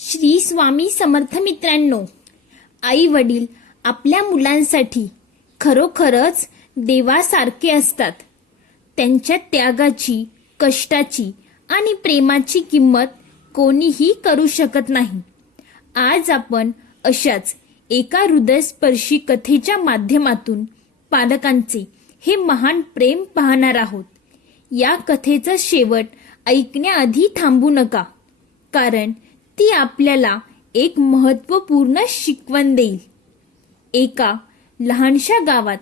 श्री स्वामी समर्थ मित्रांनो आई वडील आपल्या मुलांसाठी खरोखरच देवासारखे असतात. त्यांच्या त्यागाची कष्टाची आणि प्रेमाची किंमत कोणीही करू शकत नाही. आज आपण अशाच एका हृदयस्पर्शी कथेच्या माध्यमातून पालकांचे हे महान प्रेम पाहणार आहोत. या कथेचा शेवट ऐकण्याआधी थांबू नका कारण ती आपल्याला एक महत्त्वपूर्ण शिकवण देईल. एका लहानशा गावात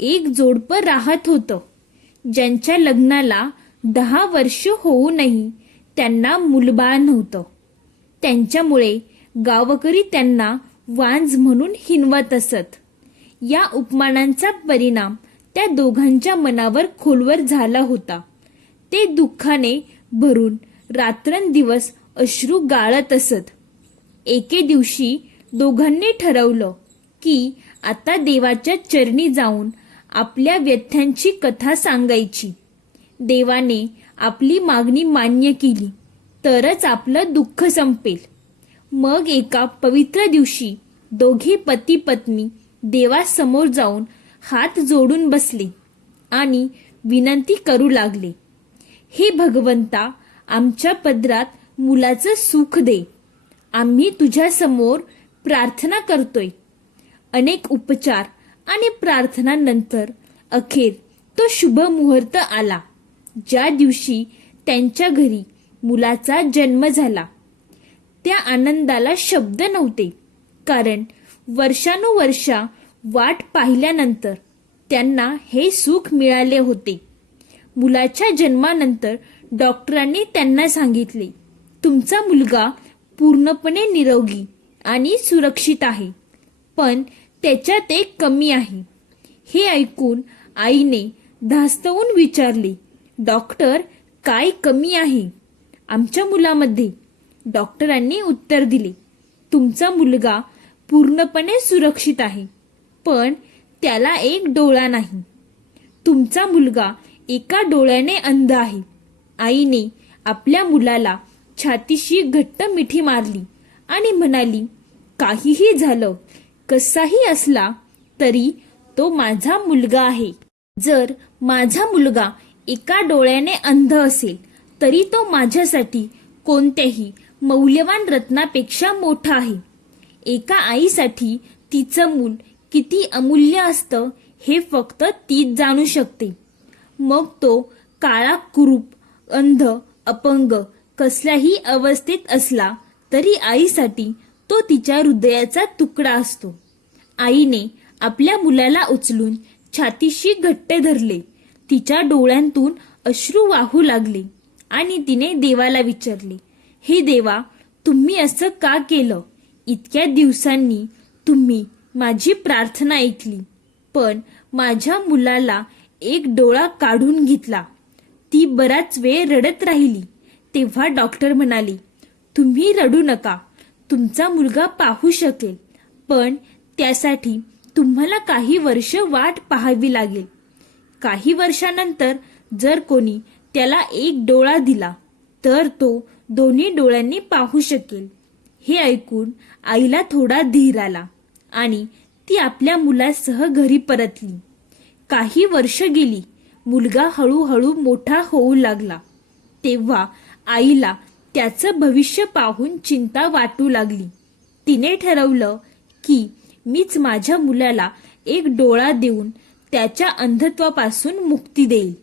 एक जोडपं राहत होतं. ज्यांच्या लग्नाला दहा वर्ष होऊनही त्यांना मुलबाळ नव्हतं. त्यांच्यामुळे गावकरी त्यांना वांज म्हणून हिनवत असत. या उपमानांचा परिणाम त्या दोघांच्या मनावर खोलवर झाला होता. ते दुःखाने भरून रात्रंदिवस अश्रू गाळत असत. एके दिवशी दोघांनी ठरवलं की आता देवाच्या चरणी जाऊन आपल्या व्यथ्यांची कथा सांगायची. देवाने आपली मागणी मान्य केली तरच आपलं दुःख संपेल. मग एका पवित्र दिवशी दोघे पती पत्नी देवासमोर जाऊन हात जोडून बसले आणि विनंती करू लागले. हे भगवंता आमच्या पदरात मुलाचं सुख दे. आम्ही तुझ्यासमोर प्रार्थना करतोय. अनेक उपचार आणि प्रार्थनानंतर अखेर तो शुभ मुहूर्त आला. ज्या दिवशी त्यांच्या घरी मुलाचा जन्म झाला. त्या आनंदाला शब्द नव्हते. कारण वर्षानुवर्षा वाट पाहिल्यानंतर त्यांना हे सुख मिळाले होते. मुलाच्या जन्मानंतर डॉक्टरांनी त्यांना सांगितले तुमचा मुलगा पूर्णपणे निरोगी आणि सुरक्षित आहे. पण त्याच्यात एक कमी आहे. हे ऐकून आईने धास्तवून विचारले डॉक्टर काय कमी आहे? आमच्या मुलामध्ये. डॉक्टरांनी उत्तर दिले तुमचा मुलगा पूर्णपणे सुरक्षित आहे पण त्याला एक डोळा नाही. तुमचा मुलगा एका डोळ्याने अंध आहे. आईने आपल्या मुलाला छातीशी घट्ट मिठी मारली आणि म्हणाली काहीही झालं कसाही असला तरी तो माझा मुलगा आहे. जर माझा मुलगा एका डोळ्याने अंध असेल तरी तो माझ्यासाठी कोणत्याही मौल्यवान रत्नापेक्षा मोठा आहे. एका आईसाठी तिचं मूल किती अमूल्य असतं हे फक्त तीच जाणू शकते. मग तो काळा कुरूप अंध अपंग कसल्याही अवस्थेत असला तरी आईसाठी तो तिच्या हृदयाचा तुकडा असतो. आईने आपल्या मुलाला उचलून छातीशी घट्टे धरले. तिच्या डोळ्यांतून अश्रू वाहू लागले आणि तिने देवाला विचारले हे देवा तुम्ही असं का केलं? इतक्या दिवसांनी तुम्ही माझी प्रार्थना ऐकली. पण माझ्या मुलाला एक डोळा काढून घेतला. ती बराच वेळ रडत राहिली. तेव्हा डॉक्टर म्हणाली तुम्ही रडू नका. तुमचा मुलगा पाहू शकेल. पण त्यासाठी तुम्हाला काही वर्ष वाट पाहावी लागेल. काही वर्षानंतर जर कोणी त्याला एक डोळा दिला तर तो दोन्ही डोळ्यांनी पाहू शकेल. हे ऐकून आईला थोडा धीर आला आणि ती आपल्या मुलासह घरी परतली. काही वर्ष गेली मुलगा हळूहळू मोठा होऊ लागला. तेव्हा आईला त्याचं भविष्य पाहून चिंता वाटू लागली. तिने ठरवलं की मीच माझ्या मुलाला एक डोळा देऊन त्याच्या अंधत्वापासून मुक्ती देईल.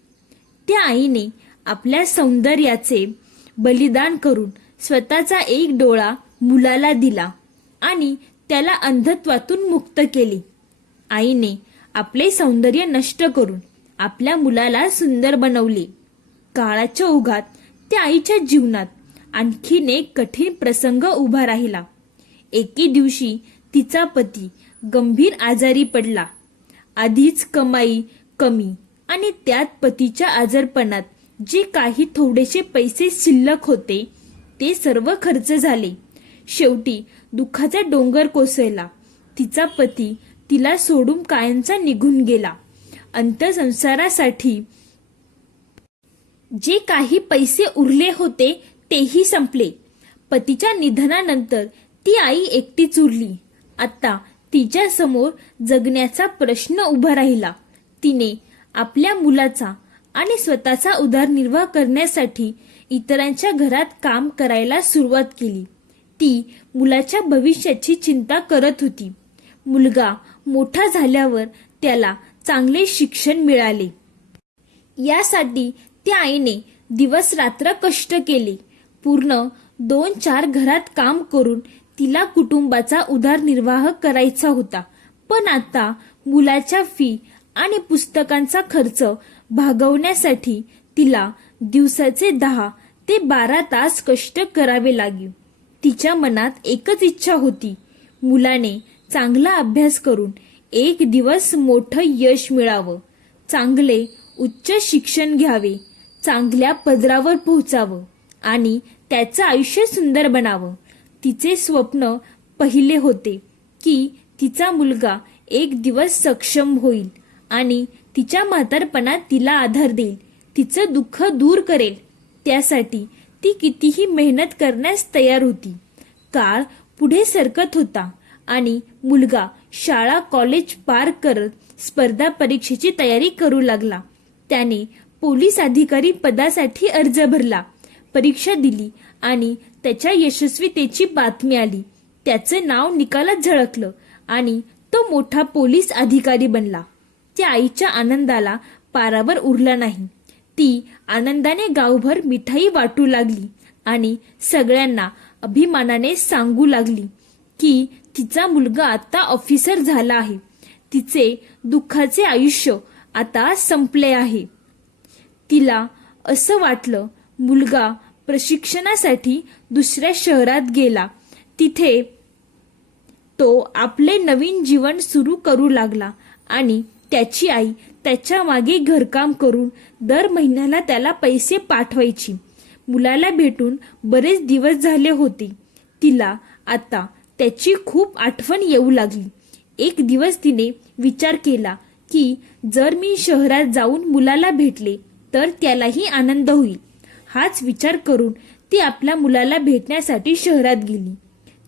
त्या आईने आपल्या सौंदर्याचे बलिदान करून स्वतःचा एक डोळा मुलाला दिला आणि त्याला अंधत्वातून मुक्त केले. आईने आपले सौंदर्य नष्ट करून आपल्या मुलाला सुंदर बनवले. काळाच्या ओघात त्या आईच्या जीवनात आणखीन एक कठीण प्रसंग उभा राहिला. एके दिवशी तिचा पती गंभीर आजारी पडला. आधीच कमाई कमी आणि त्यात पतीच्या आजारपणात जे काही थोडेसे पैसे शिल्लक होते ते सर्व खर्च झाले. शेवटी दुःखाचा डोंगर कोसळला. तिचा पती तिला सोडून कायमचा निघून गेला. अंत्यसंसारासाठी जे काही पैसे उरले होते तेही संपले. पतीच्या निधनानंतर ती आई एकटीच उरली. आता तिच्या समोर जगण्याचा प्रश्न उभा राहिला. तिने आपल्या मुलाचा आणि स्वतःचा उदरनिर्वाह करण्यासाठी इतरांच्या घरात काम करायला सुरुवात केली. ती मुलाच्या भविष्याची चिंता करत होती. मुलगा मोठा झाल्यावर त्याला चांगले शिक्षण मिळाले. यासाठी त्या आईने दिवस रात्र कष्ट केले. पूर्ण दोन चार घरात काम करून तिला कुटुंबाचा उदरनिर्वाह करायचा होता. पण आता मुलाच्या फी आणि पुस्तकांचा खर्च भागवण्यासाठी तिला दिवसाचे दहा ते बारा तास कष्ट करावे लागले. तिच्या मनात एकच इच्छा होती. मुलाने चांगला अभ्यास करून एक दिवस मोठं यश मिळावं. चांगले उच्च शिक्षण घ्यावे. चांगल्या पदरावर पोहोचावं आणि त्याचं आयुष्य सुंदर बनावं. तिचे स्वप्न पहिले होते की तिचा मुलगा एक दिवस सक्षम होईल आणि तिच्या म्हातारपणात तिला आधार देईल. तिचं दुःख दूर करेल. त्यासाठी ती कितीही मेहनत करण्यास तयार होती. काळ पुढे सरकत होता आणि मुलगा शाळा कॉलेज पार करत स्पर्धा परीक्षेची तयारी करू लागला. त्याने पोलीस अधिकारी पदासाठी अर्ज भरला परीक्षा दिली आणि त्याच्या यशस्वीतेची बातमी आली. त्याचं नाव निकालात झळकलं आणि तो मोठा पोलीस अधिकारी बनला. त्या आईच्या आनंदाला पारावर उरला नाही. ती आनंदाने गावभर मिठाई वाटू लागली आणि सगळ्यांना अभिमानाने सांगू लागली की तिचा मुलगा आता ऑफिसर झाला आहे. तिचे दुःखाचे आयुष्य आता संपले आहे. तिला असं वाटलं मुलगा प्रशिक्षणासाठी दुसऱ्या शहरात गेला. तिथे तो आपले नवीन जीवन सुरू करू लागला आणि त्याची आई त्याच्यामागे घरकाम करून दर महिन्याला त्याला पैसे पाठवायची. मुलाला भेटून बरेच दिवस झाले होते. तिला आता त्याची खूप आठवण येऊ लागली. एक दिवस तिने विचार केला की जर मी शहरात जाऊन मुलाला भेटले तर त्यालाही आनंद होईल. हाच विचार करून ती आपल्या मुलाला भेटण्यासाठी शहरात गेली.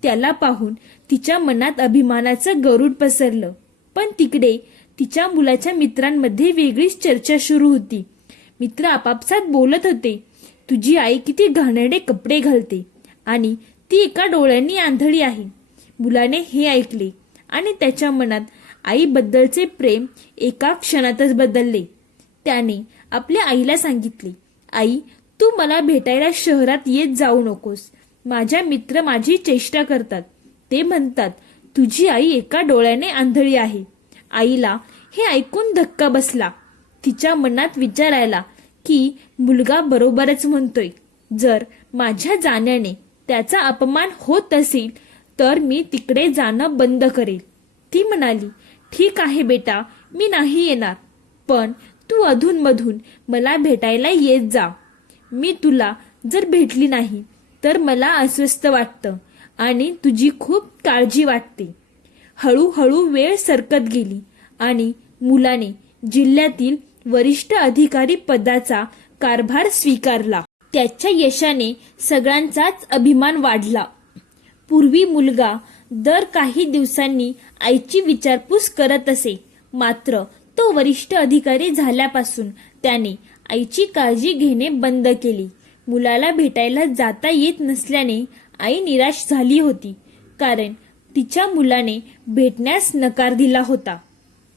त्याला पाहून तिच्या मनात अभिमानाचं गरुड पसरलं. पण तिकडे तिच्या मुलाच्या मित्रांमध्ये वेगळीच चर्चा सुरू होती. मित्र आपापसात बोलत होते तुझी आई किती घाणेरडे कपडे घालते आणि ती एका डोळ्यांनी आंधळी आहे. मुलाने हे ऐकले आणि त्याच्या मनात आईबद्दलचे प्रेम एका क्षणातच बदलले. त्याने आपल्या आईला सांगितले आई तू मला भेटायला शहरात येत जाऊ नकोस. माझ्या मित्र माझी चेष्टा करतात. ते म्हणतात तुझी आई एका डोळ्याने आंधळी आहे. आईला हे ऐकून धक्का बसला. तिच्या मनात विचारायला की मुलगा बरोबरच म्हणतोय. जर माझ्या जाण्याने त्याचा अपमान होत असेल तर मी तिकडे जाणं बंद करेल. ती म्हणाली ठीक आहे बेटा मी नाही येणार. पण तू अधूनमधून मला भेटायला येत जा. मी तुला जर भेटली नाही तर मला अस्वस्थ वाटतं आणि तुझी खूप काळजी वाटते. हळूहळू वेळ सरकत गेली आणि मुलाने जिल्ह्यातील वरिष्ठ अधिकारी पदाचा कारभार स्वीकारला. त्याच्या यशाने सगळ्यांचाच अभिमान वाढला. पूर्वी मुलगा दर काही दिवसांनी आईची विचारपूस करत असे मात्र तो वरिष्ठ अधिकारी झाल्यापासून त्याने आईची काळजी घेणे बंद केली. मुलाला भेटायला जाता येत नसल्याने आई निराश झाली होती कारण तिच्या मुलाने भेटण्यास नकार दिला होता.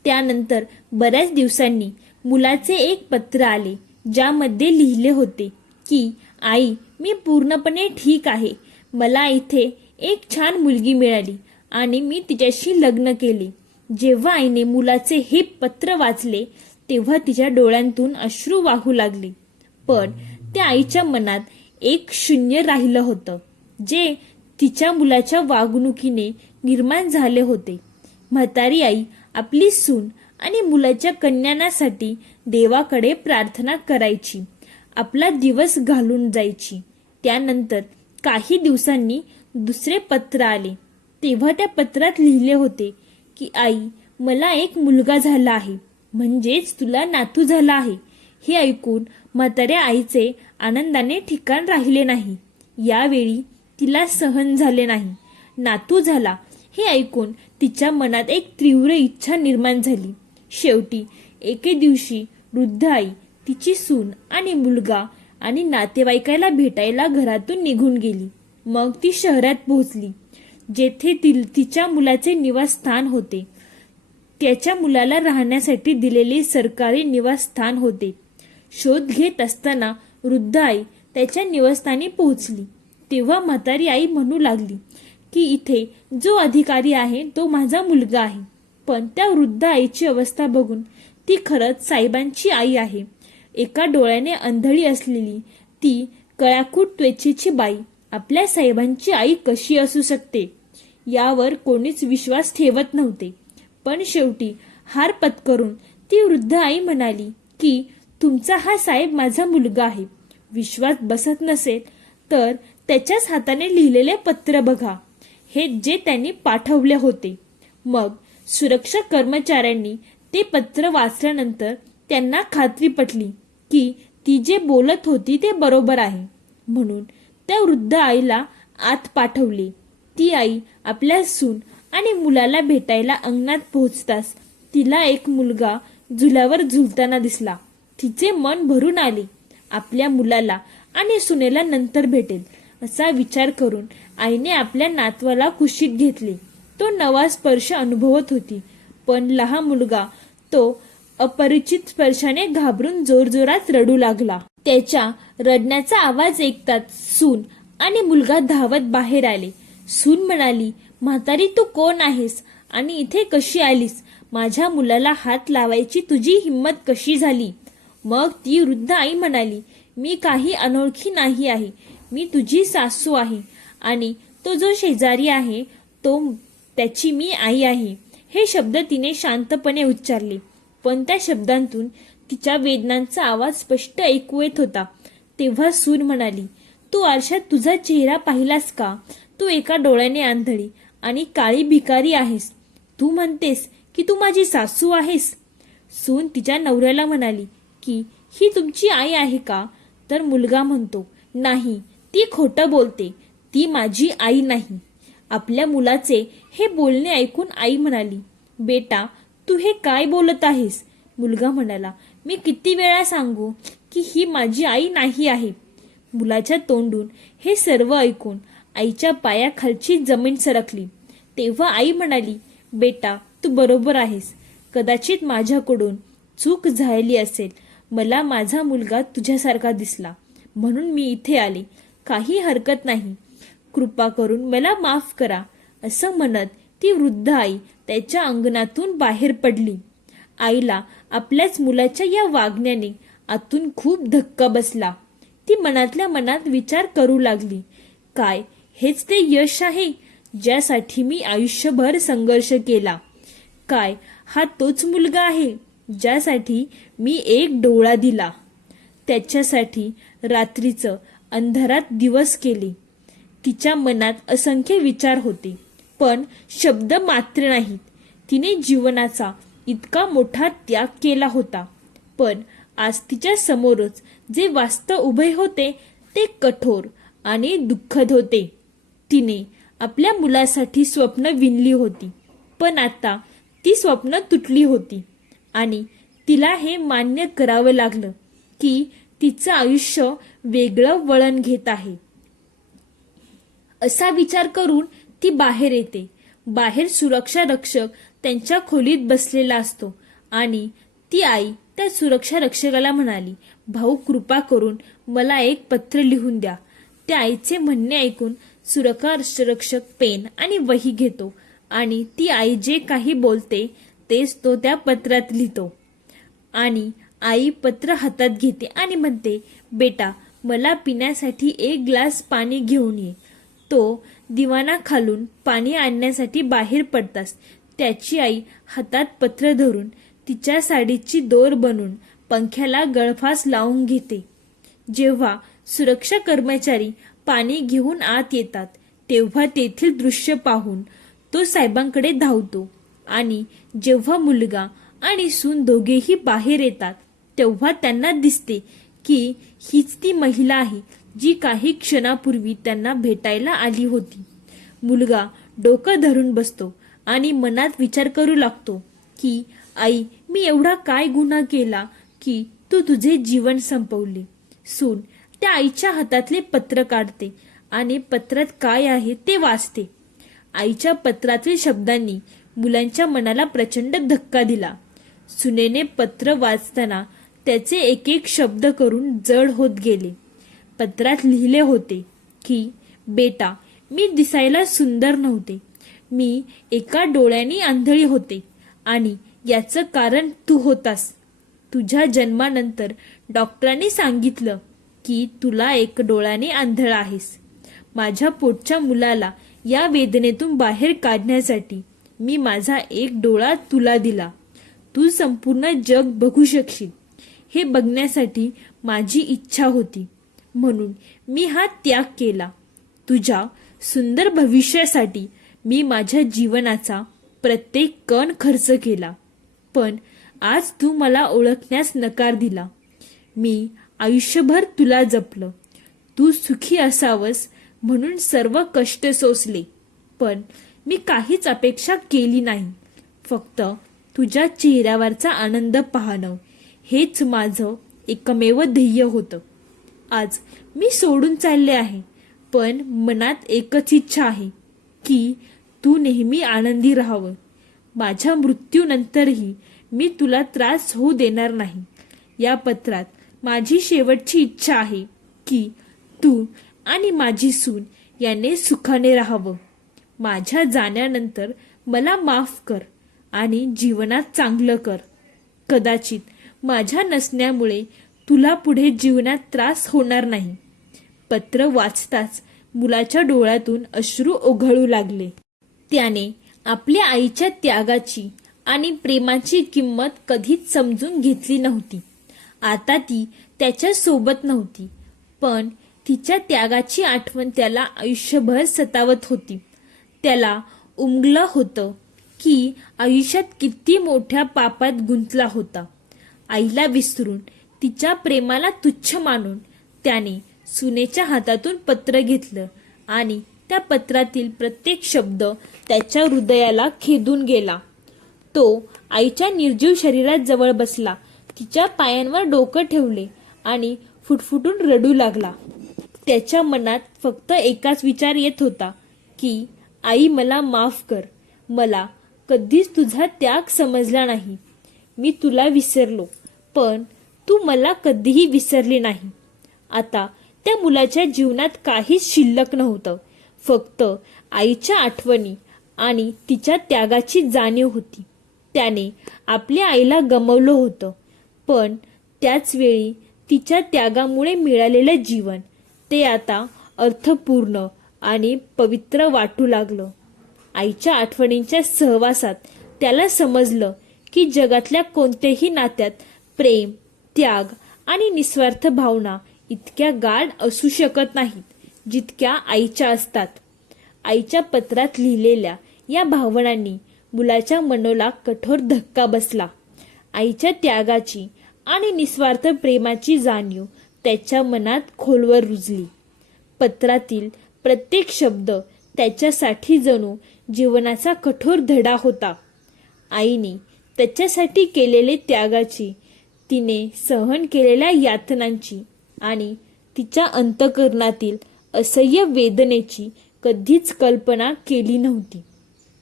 त्यानंतर बऱ्याच दिवसांनी मुलाचे एक पत्र आले ज्यामध्ये लिहिले होते की आई मी पूर्णपणे ठीक आहे. मला इथे एक छान मुलगी मिळाली आणि मी तिच्याशी लग्न केले. जेव्हा आईने मुलाचे हे पत्र वाचले तेव्हा तिच्या डोळ्यांतून अश्रू वाहू लागले. पण त्या आईच्या मनात एक शून्य राहिलं होतं जे तिच्या मुलाच्या वागणुकीने निर्माण झाले होते. म्हातारी आई आपली सून आणि मुलाच्या कन्यानासाठी देवाकडे प्रार्थना करायची आपला दिवस घालून जायची. त्यानंतर काही दिवसांनी दुसरे पत्र आले. तेव्हा त्या पत्रात लिहिले होते की आई मला एक मुलगा झाला आहे. म्हणजेच तुला नातू झाला आहे. हे ऐकून म्हाताऱ्या आईचे आनंदाने ठिकाण राहिले नाही. यावेळी तिला सहन झाले नाही. नातू झाला. हे ऐकून तिच्या मनात एक तीव्र इच्छा निर्माण झाली. शेवटी एके दिवशी वृद्ध आई तिची सून आणि मुलगा आणि नातेवाईकाला भेटायला घरातून निघून गेली. मग ती शहरात पोहोचली. जेथे तिल तिच्या मुलाचे निवासस्थान होते. त्याच्या मुलाला राहण्यासाठी दिलेले सरकारी निवासस्थान होते. शोध घेत असताना वृद्ध आई त्याच्या निवासस्थानी पोहोचली. तेव्हा म्हातारी आई म्हणू लागली की इथे जो अधिकारी आहे तो माझा मुलगा आहे. पण त्या वृद्ध आईची अवस्था बघून ती खरंच साहेबांची आई आहे. एका डोळ्याने अंधळी असलेली ती कळाकूट त्वेचेची बाई. आपल्या साहेबांची आई कशी असू शकते? यावर कोणीच विश्वास ठेवत नव्हते. पण शेवटी हार पत्करून ती वृद्ध आई म्हणाली की तुमचा हा साहेब माझा मुलगा आहे. विश्वास बसत नसेल तर त्याच्याच हाताने लिहिलेले पत्र बघा. हे जे त्यांनी पाठवले होते. मग सुरक्षा कर्मचाऱ्यांनी ते पत्र वाचल्यानंतर त्यांना खात्री पटली की ती जे बोलत होती ते बरोबर आहे. म्हणून त्या वृद्ध आईला आत पाठवले. ती आई आपल्या सून आणि मुलाला भेटायला अंगणात पोहोचताच तिला एक मुलगा झुल्यावर झुलताना दिसला. तिचे मन भरून आले. आपल्या मुलाला आणि सुनेला नंतर भेटेल असा विचार करून आईने आपल्या नातवाला कुशीत घेतले. तो नवा स्पर्श अनुभवत होती पण लहान मुलगा तो अपरिचित स्पर्शाने घाबरून जोरजोरात रडू लागला. त्याच्या रडण्याचा आवाज ऐकताच सून आणि मुलगा धावत बाहेर आले. सून म्हणाली म्हातारी तू कोण आहेस? आणि इथे कशी आलीस? माझ्या मुलाला हात लावायची तुझी हिंमत कशी झाली? मग ती वृद्ध आई म्हणाली मी काही अनोळखी नाही आहे. मी तुझी सासू आहे. आणि तो जो शेजारी आहे तो त्याची मी आई आहे. हे शब्द तिने शांतपणे उच्चारले. पण त्या शब्दांतून तिच्या वेदनांचा आवाज स्पष्ट ऐकू येत होता. तेव्हा सून म्हणाली तू आरशात तुझा चेहरा पाहिलास का? तू एका डोळ्याने आंधळी आणि काळी भिकारी आहेस. तू म्हणतेस की तू माझी सासू आहेस. सून तिच्या नवऱ्याला म्हणाली की ही तुमची आई आहे का? तर मुलगा म्हणतो नाही ती खोटं बोलते ती माझी आई नाही. आपल्या मुलाचे हे बोलणे ऐकून आई म्हणाली बेटा तू हे काय बोलत आहेस? मुलगा म्हणाला मी किती वेळा सांगू की ही माझी आई नाही आहे. मुलाच्या तोंडून हे सर्व ऐकून आईच्या पायाखालची जमीन सरकली. तेव्हा आई म्हणाली बेटा तू बरोबर आहेस. कदाचित माझ्याकडून चूक झाली असेल. मला माझा मुलगा तुझ्यासारखा दिसला. म्हणून मी इथे आले. काही हरकत नाही. कृपा करून मला माफ करा. असं म्हणत ती वृद्ध आई त्याच्या अंगणातून बाहेर पडली. आईला आपल्याच मुलाच्या या वागण्याने आतून खूप धक्का बसला. ती मनातल्या मनात विचार करू लागली. काय? हेच ते यश आहे ज्यासाठी मी आयुष्यभर संघर्ष केला. काय हा तोच मुलगा आहे ज्यासाठी मी एक डोळा दिला. त्याच्यासाठी रात्रीचं अंधारात दिवस केले. तिच्या मनात असंख्य विचार होते पण शब्द मात्र नाहीत. तिने जीवनाचा इतका मोठा त्याग केला होता. पण आज तिच्या समोरच जे वास्तव उभे होते ते कठोर आणि दुःखद होते. तिने आपल्या मुलासाठी स्वप्न विणली होती. पण आता ती स्वप्न तुटली होती आणि तिला हे मान्य करावं लागलं की तिचं आयुष्य वेगळं वळण घेत आहे. असा विचार करून ती बाहेर येते. बाहेर सुरक्षा रक्षक त्यांच्या खोलीत बसलेला असतो आणि ती आई त्या सुरक्षा रक्षकाला म्हणाली भाऊ कृपा करून मला एक पत्र लिहून द्या. त्या आईचे म्हणणे ऐकून सुरक्षा रक्षक पेन आणि वही घेतो. आणि ती आई जे काही बोलते तेच तो त्या पत्रात लिहितो. आणि आई पत्र हातात घेते आणि म्हणते बेटा मला पिण्यासाठी एक ग्लास पाणी घेऊन ये. तो दिवाना खालून पाणी आणण्यासाठी बाहेर पडतास. त्याची आई हातात पत्र धरून तिच्या साडीची दोर बनून पंख्याला गळफास लावून घेते. जेव्हा सुरक्षा कर्मचारी पाणी घेऊन आत येतात. तेव्हा तेथील दृश्य पाहून तो साहेबांकडे धावतो आणि जेव्हा मुलगा आणि सून दोघेही बाहेर येतात तेव्हा त्यांना दिसते की हीच ती महिला आहे जी काही क्षणापूर्वी त्यांना भेटायला आली होती. मुलगा डोकं धरून बसतो आणि मनात विचार करू लागतो की आई मी एवढा काय गुन्हा केला की तू तुझे जीवन संपवले? सून त्या आईच्या हातातले पत्र काढते आणि पत्रात काय आहे ते वाचते. आईच्या पत्रातील शब्दांनी मुलांच्या मनाला प्रचंड धक्का दिला. सुनेने पत्र वाचताना त्याचे एक एक शब्द करून जड होत गेले. पत्रात लिहिले होते की बेटा मी दिसायला सुंदर नव्हते. मी एका डोळ्याने आंधळी होते आणि याचं कारण तू होतास. तुझ्या जन्मानंतर डॉक्टरांनी सांगितलं की तुला एक डोळ्याने आंधळ आहेस. माझ्या पोटच्या मुलाला या वेदनेतून बाहेर काढण्यासाठी मी माझा एक डोळा तुला दिला. तू संपूर्ण जग बघू शकशील. हे बघण्यासाठी माझी इच्छा होती. म्हणून मी हा त्याग केला. तुझ्या सुंदर भविष्यासाठी मी माझ्या जीवनाचा प्रत्येक कण खर्च केला. पण आज तू मला ओळखण्यास नकार दिला. मी आयुष्यभर तुला जपलं. तू सुखी असावंस म्हणून सर्व कष्ट सोसले. पण मी काहीच अपेक्षा केली नाही. फक्त तुझ्या चेहऱ्यावरचा आनंद पाहणं. हेच माझं एकमेव ध्येय होतं. आज मी सोडून चालले आहे पण मनात एकच इच्छा आहे की तू नेहमी आनंदी राहावं. माझ्या मृत्यूनंतरही मी तुला त्रास होऊ देणार नाही. या पत्रात माझी शेवटची इच्छा आहे की तू आणि माझी सून याने सुखाने राहावं. माझ्या जाण्यानंतर मला माफ कर आणि जीवनात चांगलं कर. कदाचित माझ्या नसण्यामुळे तुला पुढे जीवनात त्रास होणार नाही. पत्र वाचताच मुलाच्या डोळ्यातून अश्रू ओघळू लागले. त्याने आपल्या आईच्या त्यागाची आणि प्रेमाची किंमत कधीच समजून घेतली नव्हती. आता ती त्याच्या सोबत नव्हती पण तिच्या त्यागाची आठवण त्याला आयुष्यभर सतावत होती. त्याला उमगलं होतं की आयुष्यात किती मोठ्या पापात गुंतला होता. आईला विसरून तिच्या प्रेमाला तुच्छ मानून त्याने सुनेच्या हातातून पत्र घेतलं आणि त्या पत्रातील प्रत्येक शब्द त्याच्या हृदयाला खेदून गेला. तो आईच्या निर्जीव शरीरात जवळ बसला तिच्या पायांवर डोकं ठेवले आणि फुटफुटून रडू लागला. त्याच्या मनात फक्त एकाच विचार येत होता की आई मला माफ कर. मला कधीच तुझा त्याग समजला नाही. मी तुला विसरलो पण तू मला कधीही विसरली नाही. आता त्या मुलाच्या जीवनात काहीच शिल्लक नव्हतं. फक्त आईच्या आठवणी आणि तिच्या त्यागाची जाणीव होती. त्याने आपल्या आईला गमवलं होतं. पण त्याचवेळी तिच्या त्यागामुळे मिळालेलं जीवन ते आता अर्थपूर्ण आणि पवित्र वाटू लागलं. आईच्या आठवणींच्या सहवासात त्याला समजलं की जगातल्या कोणत्याही नात्यात प्रेम त्याग आणि निस्वार्थ भावना इतक्या गाढ असू शकत नाहीत जितक्या आईच्या असतात. आईच्या पत्रात लिहिलेल्या या भावनांनी मुलाच्या मनोला कठोर धक्का बसला. आईच्या त्यागाची आणि निस्वार्थ प्रेमाची जाणीव त्याच्या मनात खोलवर रुजली. पत्रातील प्रत्येक शब्द त्याच्यासाठी जणू जीवनाचा कठोर धडा होता. आईने त्याच्यासाठी केलेले त्यागाची तिने सहन केलेल्या यातनांची आणि तिच्या अंतकरणातील असह्य वेदनेची कधीच कल्पना केली नव्हती.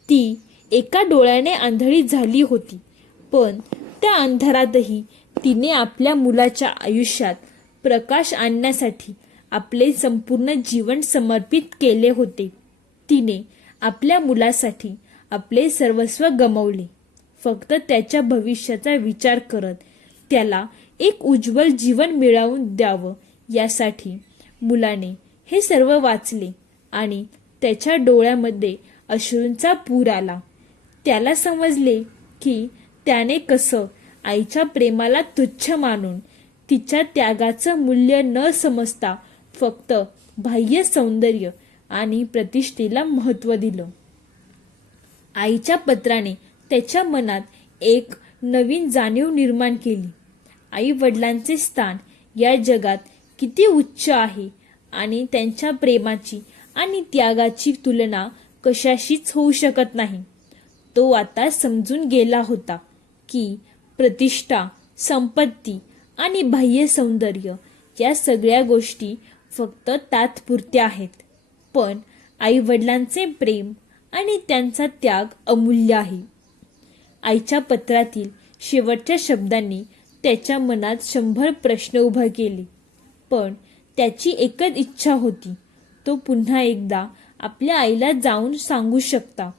ती एका डोळ्याने आंधळी झाली होती पण त्या अंधारातही तिने आपल्या मुलाच्या आयुष्यात प्रकाश आणण्यासाठी आपले संपूर्ण जीवन समर्पित केले होते. तिने आपल्या मुलासाठी आपले सर्वस्व गमवले. फक्त त्याच्या भविष्याचा विचार करत त्याला एक उज्ज्वल जीवन मिळवून द्यावं यासाठी मुलाने हे सर्व वाचले आणि त्याच्या डोळ्यामध्ये अश्रूंचा पूर आला. त्याला समजले की त्याने कसं आईच्या प्रेमाला तुच्छ मानून तिच्या त्यागाचं मूल्य न समजता फक्त बाह्य सौंदर्य आणि प्रतिष्ठेला महत्त्व दिलं. आईच्या पत्राने त्याच्या मनात एक नवीन जाणीव निर्माण केली. आई वडिलांचे स्थान या जगात किती उच्च आहे आणि त्यांच्या प्रेमाची आणि त्यागाची तुलना कशाशीच होऊ शकत नाही. तो आता समजून गेला होता की प्रतिष्ठा संपत्ती आणि बाह्य सौंदर्य या सगळ्या गोष्टी फक्त तात्पुरत्या आहेत. पण आई वडिलांचे प्रेम आणि त्यांचा त्याग अमूल्य आहे. आईच्या पत्रातील शेवटच्या शब्दांनी त्याच्या मनात शंभर प्रश्न उभे केले. पण त्याची एकच इच्छा होती. तो पुन्हा एकदा आपल्या आईला जाऊन सांगू शकता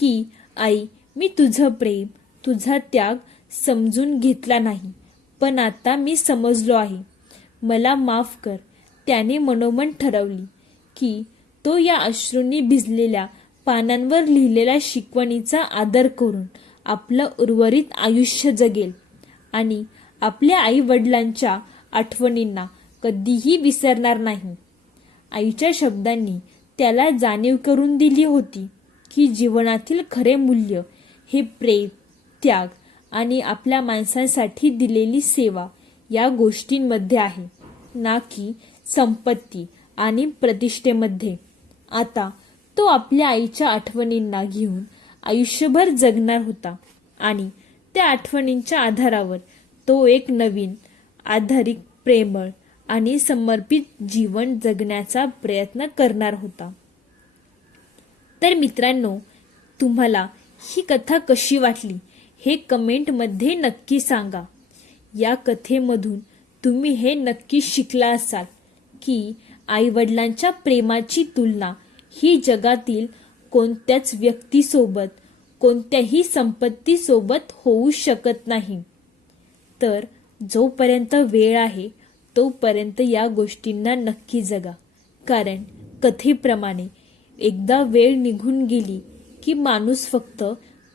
की आई मी तुझं प्रेम तुझा त्याग समजून घेतला नाही. पण आता मी समजलो आहे. मला माफ कर. त्याने मनोमन ठरवली की तो या अश्रूंनी भिजलेल्या पानांवर लिहिलेल्या शिकवणीचा आदर करून आपलं उर्वरित आयुष्य जगेल आणि आपल्या आई वडिलांच्या आठवणींना कधीही विसरणार नाही. आईच्या शब्दांनी त्याला जाणीव करून दिली होती की जीवनातील खरे मूल्य हे प्रेम त्याग आणि आपल्या माणसांसाठी दिलेली सेवा या गोष्टींमध्ये आहे. ना की संपत्ती आणि प्रतिष्ठेमध्ये. आता तो आपल्या आईच्या आठवणींना घेऊन आयुष्यभर जगणार होता आणि त्या आठवणींच्या आधारावर तो एक नवीन आधारित प्रेमळ आणि समर्पित जीवन जगण्याचा प्रयत्न करणार होता. तर मित्रांनो तुम्हाला ही कथा कशी वाटली? हे कमेंटमध्ये नक्की सांगा. या कथेमधून तुम्ही हे नक्की शिकला असाल की आईवडिलांच्या प्रेमाची तुलना ही जगातील कोणत्याच व्यक्तीसोबत कोणत्याही संपत्तीसोबत होऊ शकत नाही. तर जोपर्यंत वेळ आहे तोपर्यंत या गोष्टींना नक्की जगा. कारण कथेप्रमाणे एकदा वेळ निघून गेली की माणूस फक्त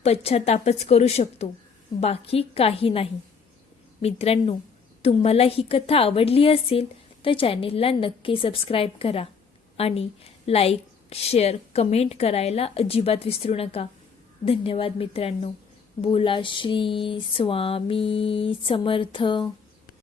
पश्चातापच करू शकतो. बाकी काही नाही. मित्रांनो तुम्हाला ही कथा आवडली असेल तर चॅनेलला नक्की सबस्क्राईब करा आणि लाईक शेअर कमेंट करायला अजिबात विसरू नका. धन्यवाद मित्रांनो. बोला श्री स्वामी समर्थ.